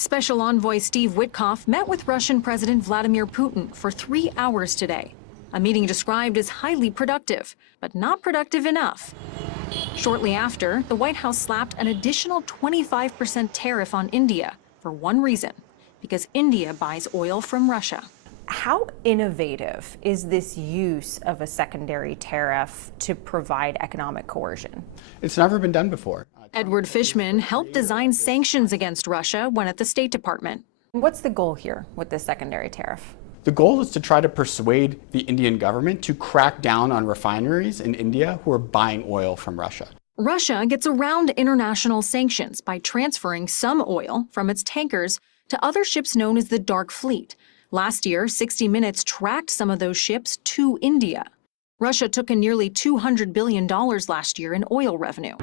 Special Envoy Steve Witkoff met with Russian President Vladimir Putin for 3 hours today. A meeting described as highly productive, but not productive enough. Shortly after, the White House slapped an additional 25% tariff on India for one reason, because India buys oil from Russia. How innovative is this use of a secondary tariff to provide economic coercion? It's never been done before. Edward Fishman helped design sanctions against Russia when at the State Department. What's the goal here with this secondary tariff? The goal is to try to persuade the Indian government to crack down on refineries in India who are buying oil from Russia. Russia gets around international sanctions by transferring some oil from its tankers to other ships known as the Dark Fleet. Last year, 60 Minutes tracked some of those ships to India. Russia took in nearly $200 billion last year in oil revenue.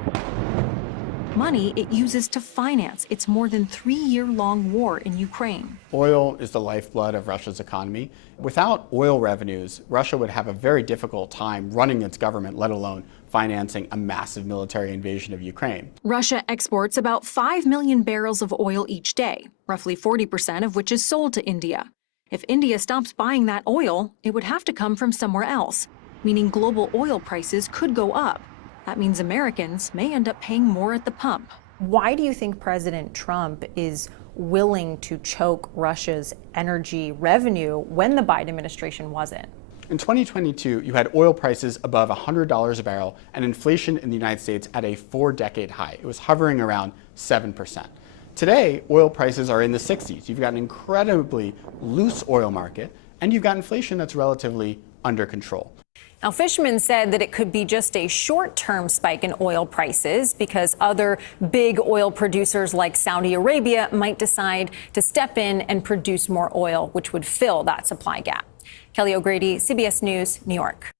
Money it uses to finance its more than 3-year-long war in Ukraine. Oil is the lifeblood of Russia's economy. Without oil revenues, Russia would have a very difficult time running its government, let alone financing a massive military invasion of Ukraine. Russia exports about 5 million barrels of oil each day, roughly 40% of which is sold to India. If India stops buying that oil, it would have to come from somewhere else, meaning global oil prices could go up. That means Americans may end up paying more at the pump. Why do you think President Trump is willing to choke Russia's energy revenue when the Biden administration wasn't? In 2022, you had oil prices above $100 a barrel and inflation in the United States at a 4-decade high. It was hovering around 7%. Today, oil prices are in the 60s. You've got an incredibly loose oil market, and you've got inflation that's relatively under control. Now, Fishman said that it could be just a short-term spike in oil prices because other big oil producers like Saudi Arabia might decide to step in and produce more oil, which would fill that supply gap. Kelly O'Grady, CBS News, New York.